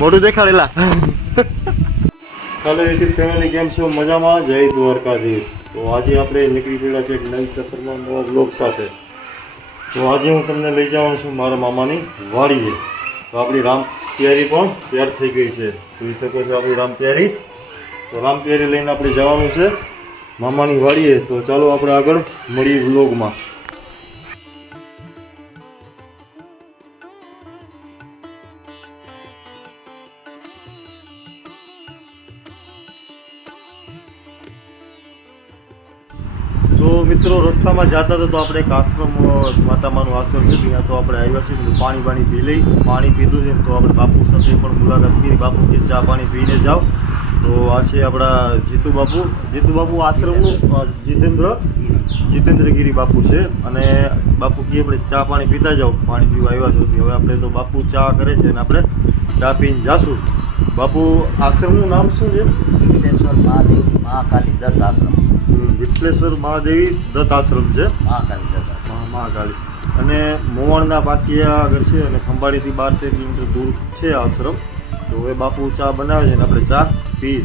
મોઢું દેખાડેલા. Hello YouTube family, કેમ છો? મજામાં? જય દ્વારકાધીશ. તો આજે આપણે નીકળી પડ્યા છે એક નવી સફરમાં નવા બ્લોગ સાથે. તો આજે હું તમને લઈ જવાનો છું મારા મામાની વાડીએ. તો આપણી રામ તૈયારી પણ તૈયાર થઈ ગઈ છે. જોઈ શકો છો આપણી રામ તૈયારી. તો રામ તૈયારી લઈને આપણે જવાનું છે મામાની વાડીએ. તો ચાલો આપણે આગળ મળીએ બ્લોગમાં. તો મિત્રો, રસ્તામાં જતા હતા તો આપણે એક આશ્રમ, માતામાનું આશ્રમ છે, ત્યાં તો આપણે આવ્યા છીએ. બધું પાણી પી લઈ, પાણી પીધું છે તો આપણે બાપુ સાથે પણ મુલાકાત કરી. બાપુ કે ચા પાણી પીને જાઓ. તો આ છે આપણા જીતુ બાપુ આશ્રમનું જીતેન્દ્રગીરી બાપુ છે. અને બાપુ કે આપણે ચા પાણી પીતા જાઓ, પાણી પીવા આવ્યા છો. હવે આપણે તો બાપુ ચા કરે છે અને આપણે ચા પીને જાશું. બાપુ આશ્રમનું નામ શું છે? વિશ્લેશ્વર મહાદેવ મહાકાલી દત્ત આશ્રમ. વિશ્લેશ્વર મહાદેવી દત્ત આશ્રમ છે. મહાકાલી દત્ત મહાકાળી. અને મોવણના પાટિયા આગળ છે અને ખંભાળીથી 12-13 કિલોમીટર દૂર છે આશ્રમ. તો હવે બાપુ ચા બનાવે છે અને આપણે ચા પી.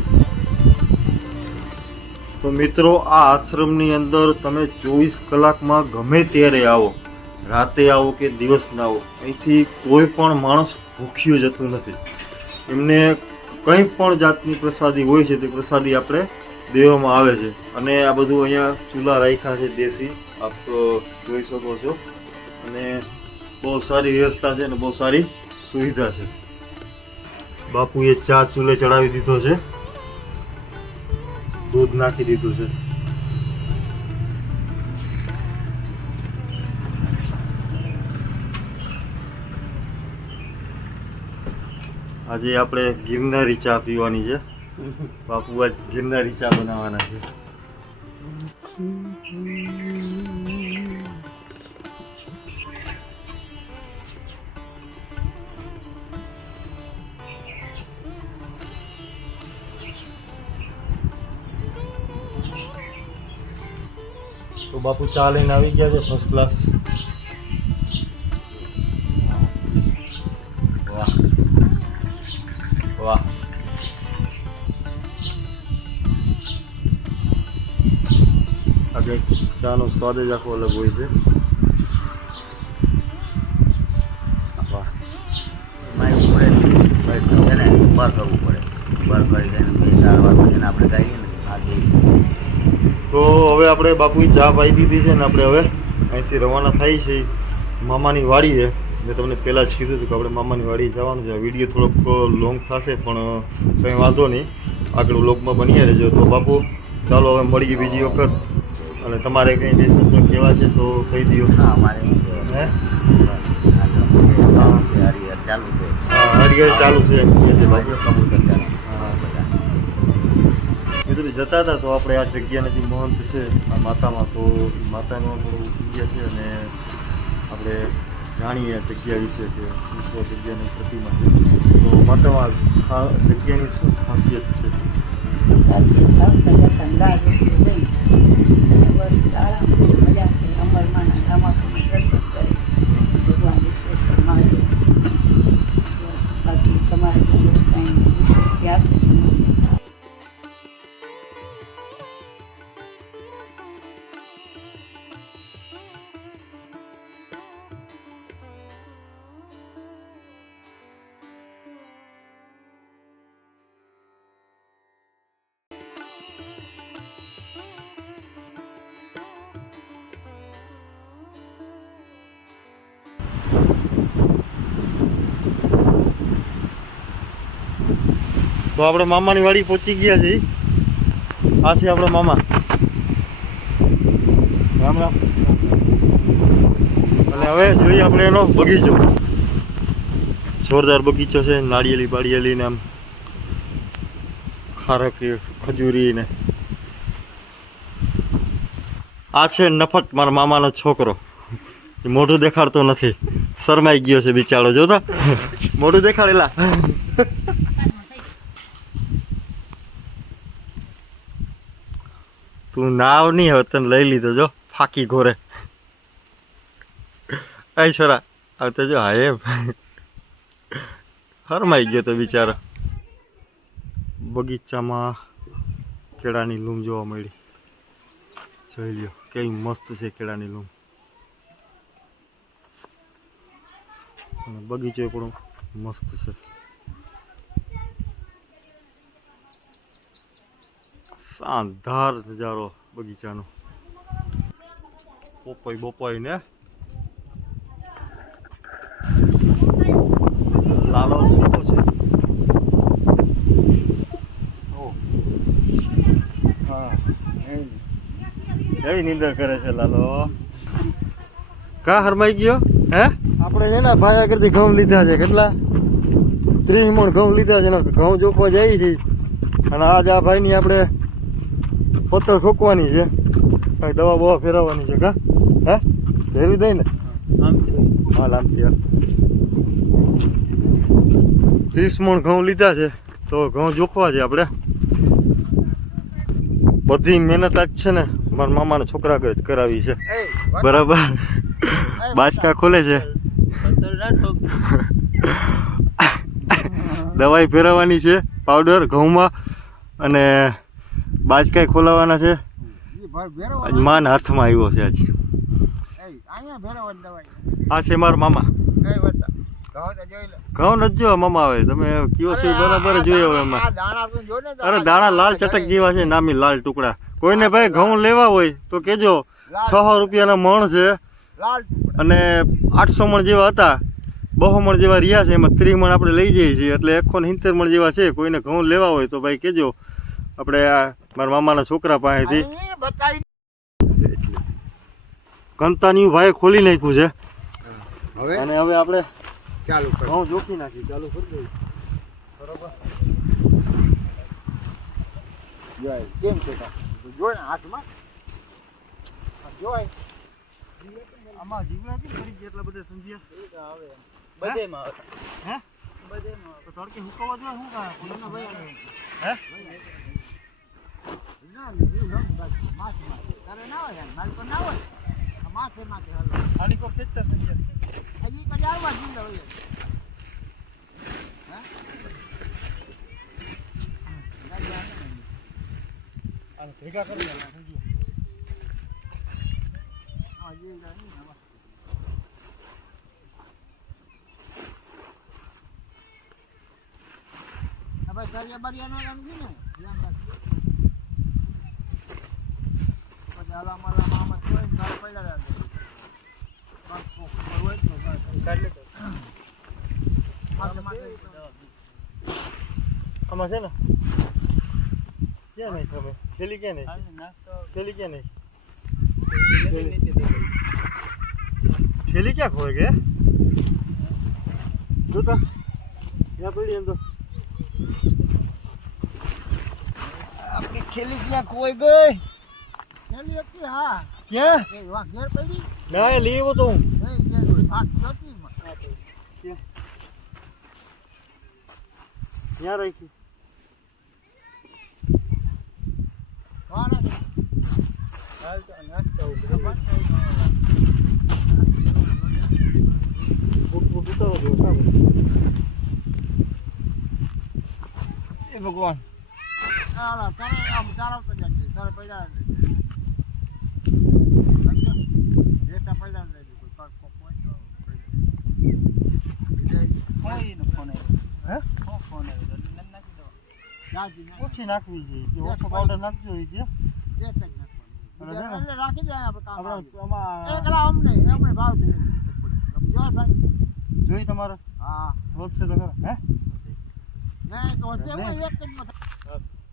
તો મિત્રો, આ આશ્રમની અંદર તમે 24 કલાકમાં ગમે ત્યારે આવો, રાતે આવો કે દિવસના આવો, અહીંથી કોઈ પણ માણસ ભૂખ્યું જતું નથી. એમને કંઈ પણ જાતની પ્રસાદી હોય છે તે પ્રસાદી આપણે દેવામાં આવે છે. અને આ બધું અહીંયા ચૂલા રાખ્યા છે દેશી, આપ તો જોઈ શકો છો. અને બહુ સારી વ્યવસ્થા છે અને બહુ સારી સુવિધા છે. બાપુએ ચા ચૂલે ચડાવી દીધો છે, દૂધ નાખી દીધું છે. આજે આપણે ગિરનારી ચા પીવાની છે. બાપુ આજ ગિરનારી ચા બનાવવાના છે. તો બાપુ ચા લઈને આવી ગયા છે ફર્સ્ટ ક્લાસ. વાહ વાહ. આગળ ચાનો સ્વાદ જ આખો અલગ હોય છે. વાહ. એમાં એવું પડે છે ને, ઉભા કરવું પડે. ઉભા કરી દઈને 2-4 વાર કરીને આપણે ગાઈએ ને આગે. તો હવે આપણે બાપુએ ચા પાઈ દીધી છે ને આપણે હવે અહીંથી રવાના થાય છે મામાની વાડીએ. મેં તમને પહેલાં જ કીધું હતું કે આપણે મામાની વાડીએ જવાનું છે. વિડીયો થોડોક લોંગ થશે પણ કંઈ વાંધો નહીં, આગળ વ્લોગમાં બની રહેજો. તો બાપુ ચાલો હવે મળીએ બીજી વખત. અને તમારે કંઈ લેસન તો કહેવા છે તો કહી દો. હા, અમારે શું હે? આશ્રમ છે, હરિહર ચાલુ છે. હા, હરિહર ચાલુ છે એમ કહે છે બાપુ. કબૂતર ચાલે. મિત્રો, જતા હતા તો આપણે આ જગ્યાના જે મહંત છે આ માતામાં, તો માતાનો થોડું જગ્યા છે અને આપણે જાણીએ આ જગ્યા વિશે કે શું જગ્યાની પ્રતિમા છે. તો માતામાં આ જગ્યાની શું ખાસિયત છે? તો આપણે મામાની વાડી પહોંચી ગયા છીએ. આ છે આપણો મામા. રામ રામ. અને હવે જોઈએ આપણે એનો બગીચો. જોરદાર બગીચો છે, નાળિયેરી બાળિયેરી ને આમ ખારક ખજૂરી ને. આ છે નફટ, મારા મામાનો છોકરો. મોઢું દેખાડતો નથી, શરમાઈ ગયો છે બિચારો. જોતા મોઢું દેખાડેલા. તું નાવ નહીં, હવે તને લઈ લીધો. જો ફાકી ઘોરે. આ છોરા હવે તો જો હા એમ હરમાઈ ગયો તો બિચારો. બગીચામાં કેળાની લૂમ જોવા મળી. જોઈ લ્યો કેવી મસ્ત છે કેળાની લૂમ. અને બગીચો પણ મસ્ત છે. શાનદાર નજારો બગીચાનો. પોપાઈ બોપાઈ ને લાલો સૂતો છે. એવી નીંદર કરે છે લાલો. કા હરમાઈ ગયો હે? આપણે છે ને ભાઈ આગળથી ઘઉં લીધા છે. કેટલા 30 મણ ઘઉં લીધા છે ને ઘઉં જોખવા જાય છે. અને આજ આ ભાઈની આપણે પત્તર ઠોકવાની છે. કઈ દવા બવા ફેરવવાની છે. કા હે ફેરવી દઈ ને? હા લાંબથી હાલ. 30 મણ ઘઉં લીધા છે તો ઘઉં જોખવા છે આપણે. બધી મહેનત આજ છે ને મારા મામાના છોકરા આગળ જ કરાવી છે. બરાબર. બાચકા ખોલે છે. દવાઈ ફેરવવાની છે પાવડર ઘઉંમાં અને બાચકા ખોલાવાના છે. આજ માન હાથમાં આવ્યો છે આજ. આ છે મારા મામા. ઘઉં નથી જોવા મામા આવે. તમે કયો છો બરાબર જોઈએ હવે એમાં. અરે દાણા લાલ ચટક જેવા છે. નામી લાલ ટુકડા. કોઈને ભાઈ ઘઉં લેવા હોય તો કેજો. 600 રૂપિયાના મણ છે અને 800 મણ જેવા હતા. 200 મણ જેવા રહ્યા છે. એમાં 30 મણ આપણે લઈ જઈએ છીએ એટલે 170 મણ જેવા છે. કોઈને ઘઉં લેવા હોય તો ભાઈ કેજો. આપણે મારા મામાના છોકરા પાસેથી. કંતાનિયું ભાઈ ખોલી નાખ્યું છે અને હવે આપણે ચાલુ ઘઉં જોખી નાખી. ચાલુ કરી દઈએ. બરોબર. કેમ છે જોઈ હાથમાં જોઈ આમાં જીવડા કેમ પડી ગયા એટલા બધા સમજ્યા? બધેમાં આવે. હે બધેમાં તો તડકે હુકવા જોઈએ. શું કાય કોઈનો ભાઈ હે ના માથ તારે ના હોય યાર. મારી પર ના હોય. માથે માથે હાલો આની કો ખેંચતા સમજ્યા. હજી કદી આવવા જીવડા હોય. હે આ ભેગા કરી દેવા સમજ્યા. હા જીવડા નહીં હવે. હવે દરિયા બરિયા નો સમજી ને ધ્યાન રાખજો. પછી આલા માલા મામા કોઈ ઘર પડ્યા રહે. આમાં છે ને ક્યાં નહીં તમે થેલી ક્યાં નહીં? થેલી ક્યાં નહીં? થેલી ક્યાં ખોઈ ગઈ? જોતા ક્યાં પડી એમ તો આપણી થેલી ક્યાં ખોઈ ગઈ? થેલી હતી હા. ક્યાં? ઘેર પડી ના એ લેવો તો હું ત્યાં રાખી. એ ભગવાન તારે આમ તારાવતો જાય તારે પૈસા ડેટા પૈસા લઈ ઓછી નાખવી જોઈએ. ઓછો પાવડર નાખજો એ કે રાખી દે આપણે ભાવ જોઈ તમારે. હા રોજ છે તો ખરા. હે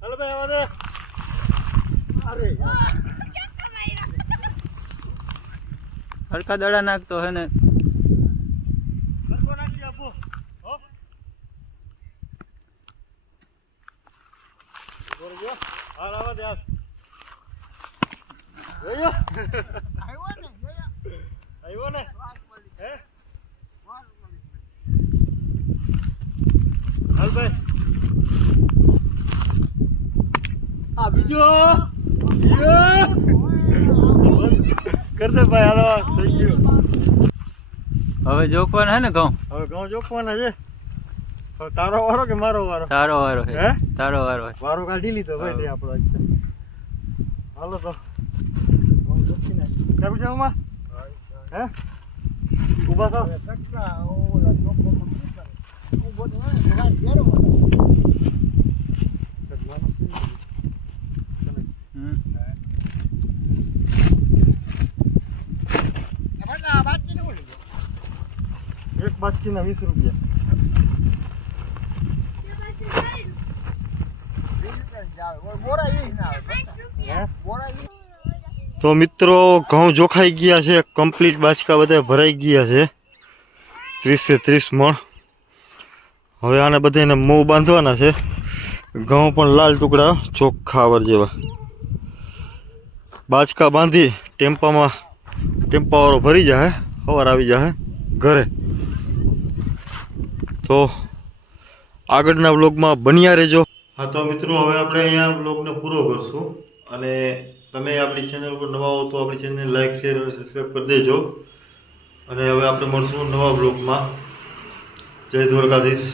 હાલો ભાઈ આવા દે. અરે હરખા દડા નાખતો હે ને નાખી આપો. હાલ આવા દે. આવ્યો ને હે હાલ ભાઈ. આ બીજો કર દે ભાઈ. હાલો થઈ ગયું. હવે જોખવાના હે ને ઘઉં. હવે ઘઉં જોખવાના છે. તારો વારો કે મારો વારો? તારો વારો છે. હે? તારો વારો છે. વારો કાઢી લીધો ભાઈ તે આપણો આજ તો. હાલો તો કેમ છે ઉમા? હે ઊભા થો. હમ. એક બાજકીના 20 રૂપિયા. તો મિત્રો ઘઉં જોખાઈ ગયા છે, કમ્પ્લીટ બાચકા બધા ભરાઈ ગયા છે, 30 મણ. હવે આને બધાને મોં બાંધવાના છે. ઘઉં પણ લાલ ટુકડા ચોખ્ખાવર જેવા બાચકા બાંધી ટેમ્પાવાળો ભરી જાય, સવાર આવી જાય ઘરે. તો આગળના બ્લોગમાં બન્યા રહેજો. હા તો મિત્રો હવે આપણે અહીંયા બ્લોગને પૂરો કરશું. અને તમે આપણી ચેનલ પર નવા હો તો આપણી ચેનલને લાઈક શેર અને સબસ્ક્રાઈબ કરી દેજો. અને હવે આપણે મળશું નવા બ્લોગમાં. જય દ્વારકાધીશ.